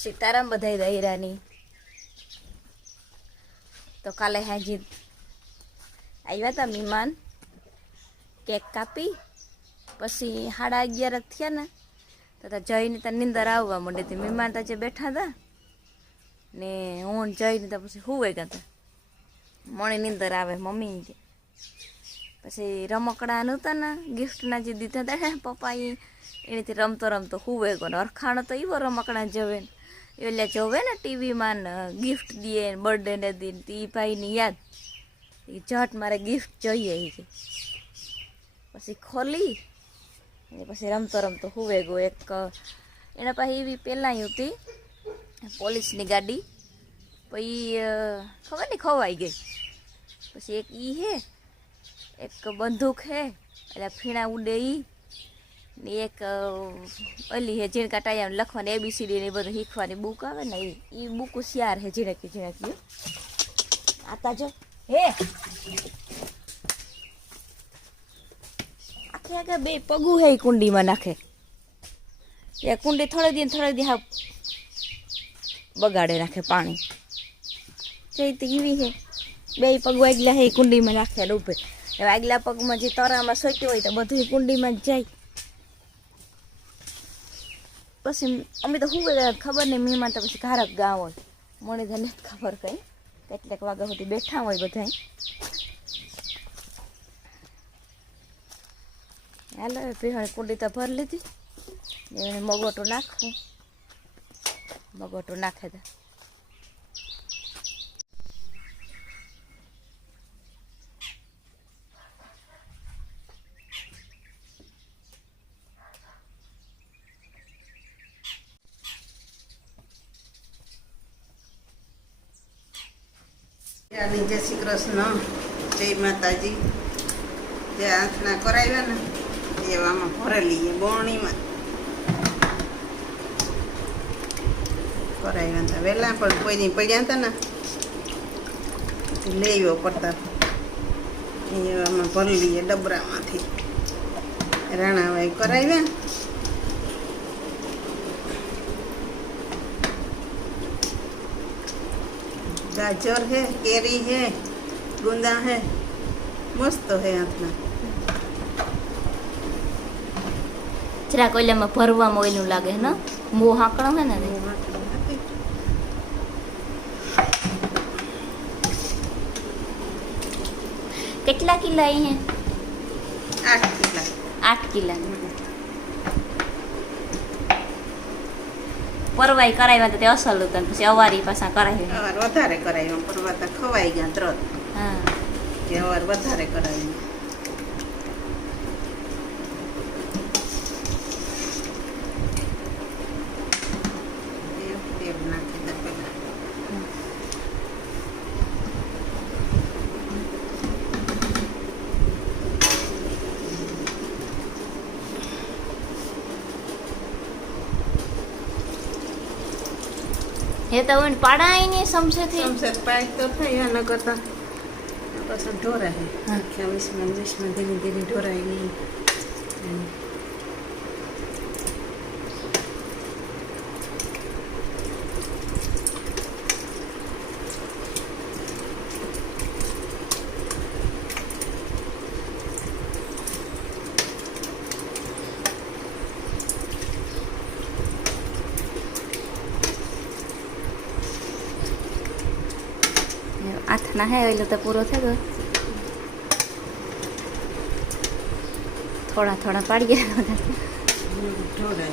સીતારામ બધાય દહીરાની. તો કાલે હાજી આવ્યા હતા મહેમાન. કેક કાપી, પછી સાડા અગિયાર થયા ને, તો જઈને તો નીંદર આવવા માંડી હતી મહેમાન તો જે બેઠા હતા ને હું જઈને તો પછી હુવે ગયા હતા મણી નીંદર આવે મમ્મી કે. પછી રમકડા નહોતા ને ગિફ્ટના જે દીધા હતા પપ્પા એનેથી રમતો રમતો હુવે ગયો અરખાણો તો એવો રમકડા જવે ને. એટલે જોવે ને ટીવીમાં ગિફ્ટ દે બર્થડે ને દે ને એ ભાઈની યાદ. એ જટ મારે ગિફ્ટ જોઈએ એ કે પછી ખોલી અને પછી રમતો રમતો હુવે ગયો. એક, એના પાસે એવી પહેલાં હતી, પોલીસની ગાડી. પછી ખબર નહીં ખવાઈ ગઈ. પછી એક ઈ હે, એક બંદૂક હે, એટલે ફીણા ઉડે ઈ. ને એક ઓલી હે ઝીણકા ટાયા લખવાની એબીસીડી ને એ બધું શીખવાની બુક આવે ને એ બુક હોશિયાર હે ઝીણકી ઝીણકી આતા જો. હે. આખે આખે બે પગું હે કુંડીમાં નાખે. એ કુંડી થોડે દી થોડે દી હા બગાડે નાખે પાણી. જઈ એવી હે. બે પગ આગલા હે કુંડીમાં નાખે હવે આગલા પગમાં જે તરામાં સોચ્યું હોય તો બધું કુંડીમાં જ જાય. પછી અમે તો શું ખબર નહીં, મહેમાન તો પછી ઘારક ગામ હોય. મને તો નથી ખબર કઈ. કેટલાક વાગ્યા સુધી બેઠા હોય બધા હાલો પીહણ કુંડી તો ભરી લીધી. એને મગોટો નાખવું. મગોટો નાખે તો રાની જય શ્રી કૃષ્ણ, જય માતાજી. જે આંખના કરાવ્યા ને એવામાં ભરેલી બોણીમાં કરાવ્યા હતા વહેલા પણ કોઈની પડ્યા હતા ને લેવો પડતા. એવામાં ભરેલી ડબરામાંથી. રાણાભાઈ કરાવ્યા. ગાજર હે કેરી હે ગુંદા હે. મસ્ત હે આપના જરાક ઓલામાં ભરવામાં ઓયલું લાગે ને? મો હાંકણો હે ને કેટલા કિલા અહીંયા? આઠ કિલા. આઠ કિલા. પરવાઈ કરાવ્યા તો તે અસલ હતા પછી અવારી પાછા કરાવી અવાર વધારે પરવા તો ખવાઈ ગયા ત્રણ. હા. અવાર વધારે કરાવ્યા તેલ- તેલ નાખી દે પહેલા. હે તો હું પાડા ને સમસે થી સમસે પાક તો થઈ ન કરતા. પછી ઢોરાય. આખા વીસમાં વીસમાં ધીરે ધીરે ઢોરાય નહીં એમ. આઠ ના હે એટલે તો પૂરો થઈ ગયો. થોડા થોડા પાડી ગયા ઢોરાય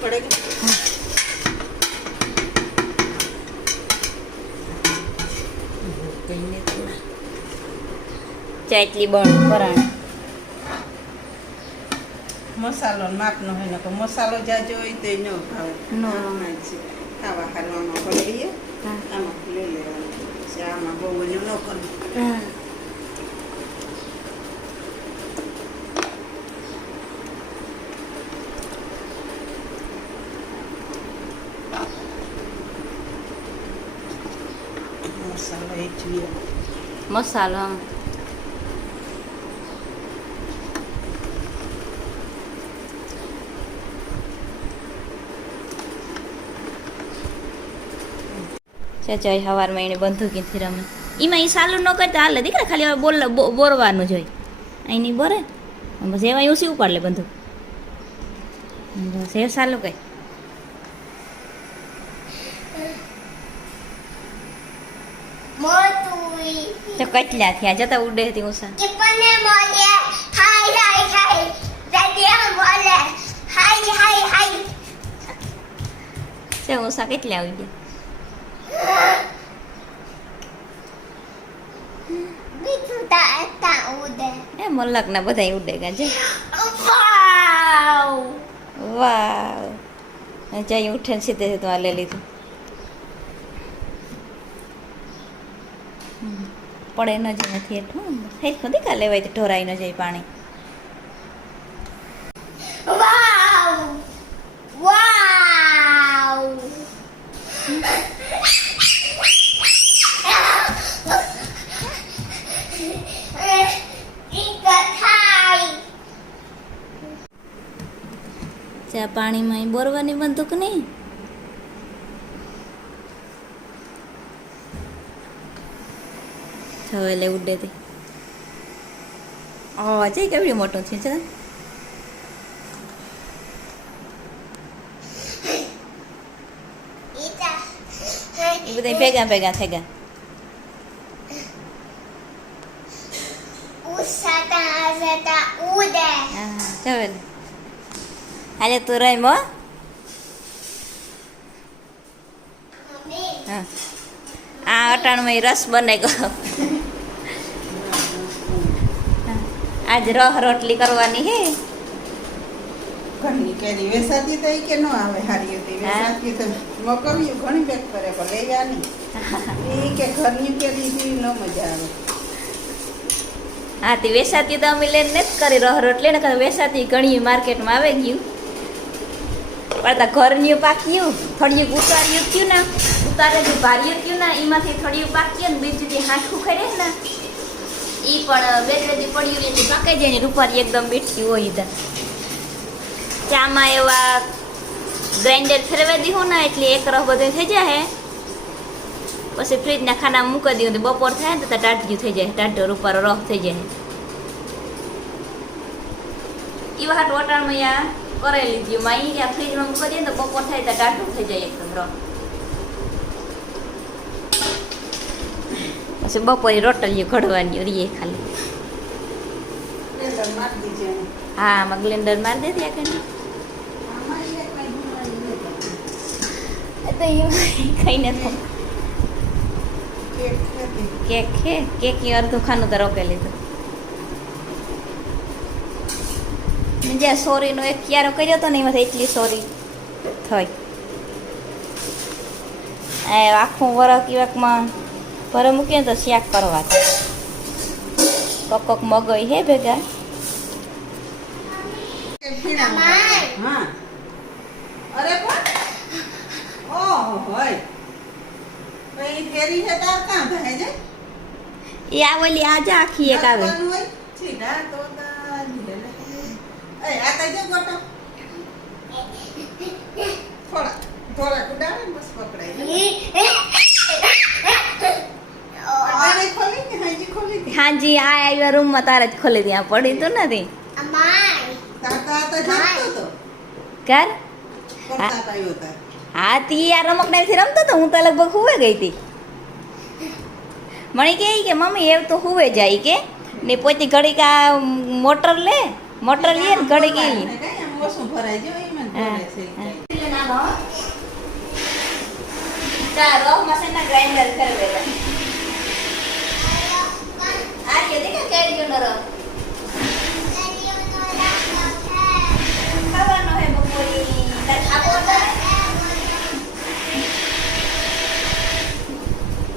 પડે ચાટલી બળ પરાણ મસાલો માપનો હોય ને મસાલો જાજો હોય તો ન ભાવે. ન. ખાવા ખાવામાં ભરીએ આમાં લઈ લેવાનું. પછી આમાં બહુ બધું ન કરવું મસાલો મસાલો સચાઈ સવારમાં એને બંદૂકીથી રમે એમાં એ સાલું ન કરતા હાલે દીકરા ખાલી હવે બોલ બોરવાનું જોઈ અહીં બોરે? બસ એમાં શું ઉપાડ લે બંદૂક બસ એ સાલું કઈ. તો કેટલા થયા જતા ઉડે હતી ઉષા ઉષા કેટલા આવી ગયા એ મલક ના બધા ઉડે ગાજે વાવ. વાવ. જઈ ઉઠે સીધે સીધું આ લઈ લીધું પડે ન જ નથી એટલું હેરખો દીકા લેવાય તો ઢોરાઈ ન જાય પાણી. વાવ. વાવ. ચા પાણીમાં બોરવાની બોરવાની બંદૂક નહીં? છવેલે ઉડે તે. અવાજ કેવડી મોટું છે એ બધા ભેગા ભેગા થઈ ગયા. ઉસાતા ઉડે. હા છવેલે હાલે તું રહી મો મમ્મી હા આ અટાણમાં રસ બને ગયો આજ રહ રોટલી કરવાની હે ઘણી કેરી વેસાતી તો ઈ કે ન આવે હારી હતી. વેસાતી તો મોકલ્યું ઘણી બેક કરે પણ લેવા નહીં. એ કે ઘરની કેરી ન મજા આવે. હા તે વેસાતી તો અમે લઈને નથી કરી રહ રોટલી ને કાં વેસાતી ઘણી માર્કેટમાં આવે ગયું. પણ તા ઘરનું પાક્યું થોડીક ઉતાર્યું થયું ને, ઉતારે જે ભાર્યું થયું ને, એમાંથી થોડીક પાક્યું ને બીજું જે હાંઠું ખરે ને એ પણ બે ત્રણ પડ્યું એટલે પાકી જાય ને રૂપારી એકદમ બેઠી હોય ત્યાં ચામાં એવા ગ્રાઇન્ડર ફેરવાઈ દીધું ને, એટલે એક રફ બધું થઈ જાય પછી ફ્રીજના ખાના મૂકી દીધું બપોર થાય ને, તો ટાઢિયું થઈ જાય, ટાઢો રૂપારો રફ થઈ જાય. એ વખત વટાણમાં યા કરેલી હતી માં અહીંયા ફ્રીજમાં મૂકી દઈએ તો બપોર થાય તો ટાઢું થઈ જાય એકદમ રફ પછી બપોરે રોટલીઓ ઘડવાની રીએ ખાલી. હા આમાં ગ્લેન્ડર મારી દે ત્યાં કે આમાં ઈ એક નથી. ખાઈને તો કેક હતી. કેક છે કેક એ અડધું ખાનું તો રોકે લીધું જે સોરીનો એક ક્યારો કર્યો હતો ને એમાંથી એટલી સોરી થઈ. એ આખું વરખ કિવાકમાં ભરે મૂકીએ તો શાક કરવા કોક મગઈ હે ભેગા. અરે ઓહો હોય કેરી છે તાર કાં ભાઈ એ આવેલી આજે આખી એક આવે નાખવાનું હોય? સીધા તો તાજી લે લે. એ, આ કઈ છે ગોટો? થોડા થોડા ઉડાડે ને બસ પકડાઈ અટાણે ખોલી કે હાજી ખોલી કે આ આવ્યા રૂમમાં તારે જ ખોલી ત્યાં પડી તો નથી. કર? હા. તી આ રમકડાથી રમતો તો હું તો લગભગ હુવે ગઈ હતી મને કહે કે મમ્મી એવું તો હુવે જાય કે. ને પોતે ઘડીક આ મોટર લે મોટર લે ને ઘડીક એ ચાલો મસાલા ગ્રાઇન્ડર કરવેલા આ કે દેખા કેરીઓનો રસ ખાવાનો હે બપોરે તાર ખાવો તારે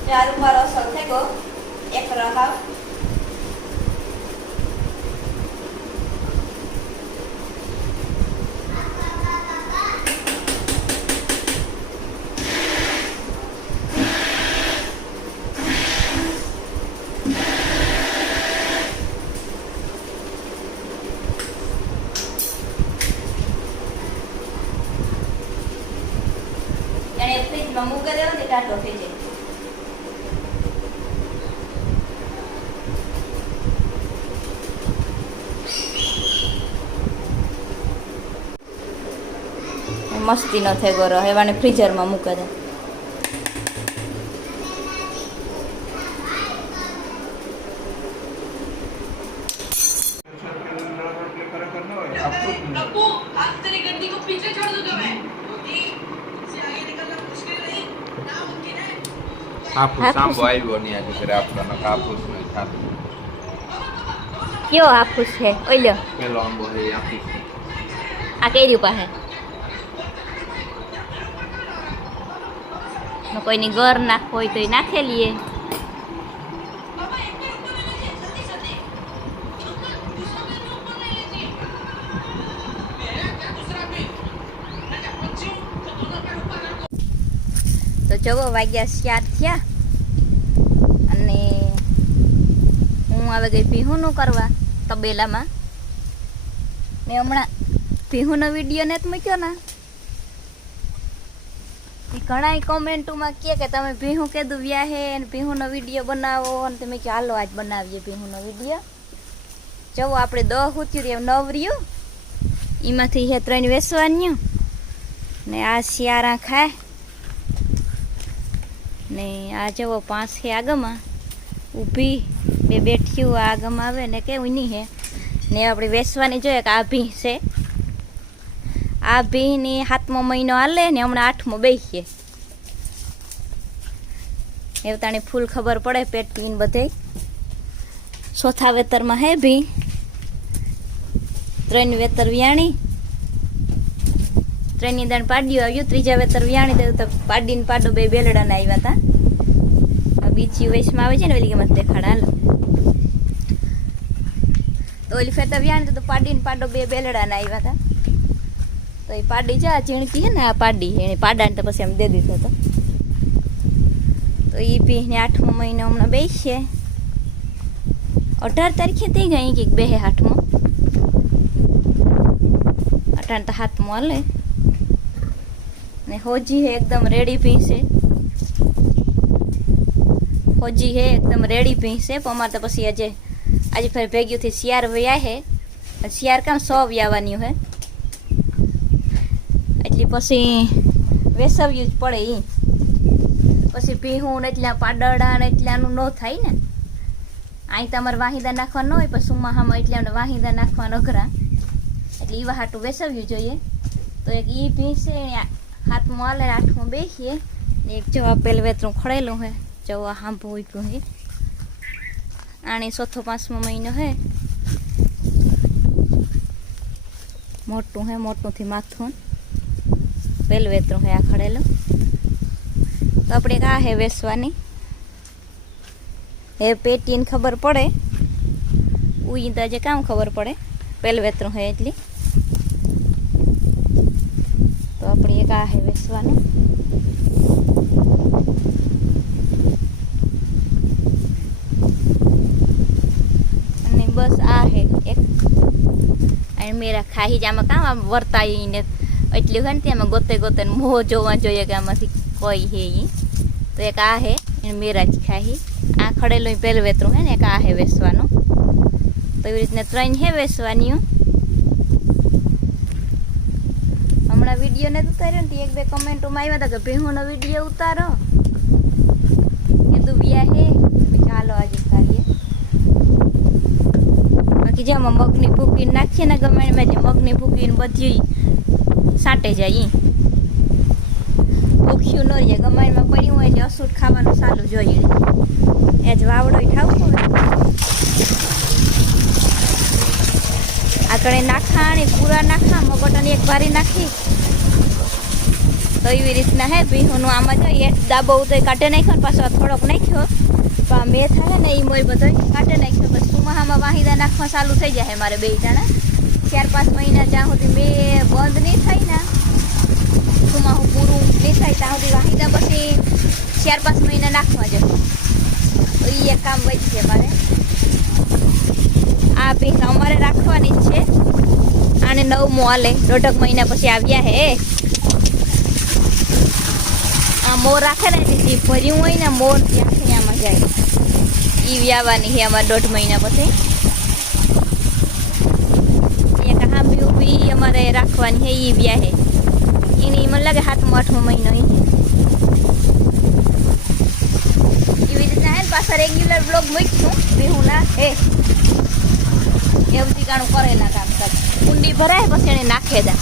ચાર ઉપર અસર થઈ ગયો એક રહાવ દાખલો થઈ જાય મસ્તીનો થઈ ગયો રહેવાને ફ્રીઝરમાં મૂકે છે. હાફૂસ. સાંભો આવ્યો ને આજે ઘરે આપવાનો કાપૂસ ને છાપું કયો હાફૂસ છે? ઓલ્યો પેલો આંબો છે આપીશ આ કઈ પાસે ને કોઈની ઘર નાખવો હોય તો એ નાખે લઈએ. તો જવો વાગ્યા ચાર થયા અને હું આવે ગઈ ભીહુંનું કરવા તબેલામાં. ને હમણાં ભીહુનો વીડિયો ને જ મૂક્યો ને. એ ઘણા કોમેન્ટોમાં કહે કે તમે ભીહું કીધું વ્યાહે અને ભીહુનો વીડિયો બનાવો અને તમે કે હાલો, આજ બનાવીએ ભીહુનો વીડિયો. જવો, આપણે દહ ઉત્યું એમ નવ રહ્યું. એમાંથી હે ત્રણ વેસવાનું ને આ શિયારા ખાય. ને આ જવો પાંચ છે આગમાં. ઊભી, બે બેઠ્યું આ ગમાવે ને કેવું નહીં હે? ને આપણે વેસવાની જોઈએ કે આ ભી છે. આ ભીની સાતમો મહિનો હાલે ને હમણાં આઠમો બેસીએ એવું તાણી ફૂલ ખબર પડે પેટ પીને બધે. ચોથા વેતરમાં હે ભી. ત્રણ વેતર વ્યાણી. ત્રણની દાણ પાડ્યું આવ્યું, ત્રીજા વેતર વ્યાણી તો પાડીને પાડો બે બેલડાના આવ્યા હતા બીજી વેશમાં આવે છે ને, ઓલી ગમત દેખાડ હાલ તો ઓલી ફેરતા વ્યા ને તો પાડીને પાડો બે બેલડાના આવ્યા હતા તો. એ પાડી જા ચીણકી હે ને, આ પાડી એને પાડાને તો પછી એમ દે દીધો હતો તો એ બી ને આઠમો મહિનો હમણાં બેસીએ અઢાર તારીખે થઈ ગઈ કે બે આઠમો. અઢાર તો હાથમો હલે. ને હોજી એકદમ રેડી પીસે હોજી હે, એકદમ રેડી પીસે પણ અમારે તો પછી આજે આજે ફેર ભેગ્યું થી શિયાર વ્યા હે. શિયાર કામ સો વ્યાવાની હે. એટલે પછી વેસવ્યું જ પડે એ પછી ભીહું ને એટલા પાડડા ને એટલાનું ન થાય ને. અહીં તમારે વાહિદા નાખવા ન હોય, પણ સુમાહામાં એટલે વાહિદા નાખવા અઘરા. એટલે એવા હાટું વેસવ્યું જોઈએ. તો એક ઈ છે હાથમાં હાલે આઠમાં બેસીએ. એક જવાબ પેલું વેતરું ખડેલું હે. જવા હાંભું ઉપ્યું હે આણી ચોથો પાંચમો મહિનો હે મોટું હે મોટુંથી માથું પેલું વેતરું હે આ ખડેલું તો આપણે એક આ હે વેસવાની હે પેટીને ખબર પડે ઉઈ તો આજે કામ ખબર પડે પેલું વેતરું હે એટલી તો આપણે એક આ હે વેસવાનું બસ આ હે, એક. અને મેરા ખાહી જ આમાં કામ આમ વર્તાઈને એટલી હોય ને ત્યાં ગોતે ગોતે મોહ જોવા જોઈએ કે આમાંથી કોઈ હે એ તો એક આ હે, એને મેરા જ ખાહી. આ ખડેલું પહેલું વેતરું હે ને, એક આ હે વેસવાનું. તો એવી રીતના ત્રણ હે વેસવાની હમણાં વીડિયો ને ઉતાર્યો ને એક બે કમેન્ટોમાં આવ્યા હતા કે ભેહુનો વીડિયો ઉતારો કીધું વ્યા હે મેં ચાલો આજે ઉતારીએ બાકી જેમાં મગની ભૂકીને નાખીએ ને ગમે એમાં મગની ભૂકીને બધી સાંટે જાય એ ભૂખ્યું ન રહીએ, ગમે એમાં પડ્યું હોય એટલે અસૂટ ખાવાનું સારું જોઈએ. એ જ વાવડો ઠાવતો નાખા અને પૂરા નાખા મગોટાની એક વારી નાખી. તો એવી રીતના હે, ભીહુનું આમાં જોઈએ દાબો ઉતો કાઢે નાખ્યો ને પાછો થોડોક નાખ્યો. પણ મેં થાય ને એ મોય બધો કાઢે નાખ્યો બસ સુમાહામાં વાહિદા નાખવા ચાલુ થઈ જાય મારે બે જણા. ચાર પાંચ મહિના જ્યાં સુધી બે બંધ નહીં થાય ને સુમાહું પૂરું નહીં થાય, ત્યાં સુધી વાહિદા પછી ચાર પાંચ મહિના નાખવા જાય તો એ એક કામ વધશે મારે. આ ભીંસ અમારે રાખવાની જ છે. આને નવમો હાલે દોઢક મહિના પછી આવ્યા હે. આ મોર રાખે ને જે ભર્યું હોય ને, મોર ત્યાંથી આમાં જાય. ઈ વ્યાવાની છે અમારે દોઢ મહિના પછી એક હાંભી ઊભી અમારે રાખવાની છે ઈ વ્યા હે એની આઠમો મહિનો ઈ એવી રીતના હે ને પાછા રેગ્યુલર બ્લોગ મૂકશું બેહુના હે એવું ઠીકાણું કરેલા કામકાજ કુંડી ભરાય પછી એને નાખે દા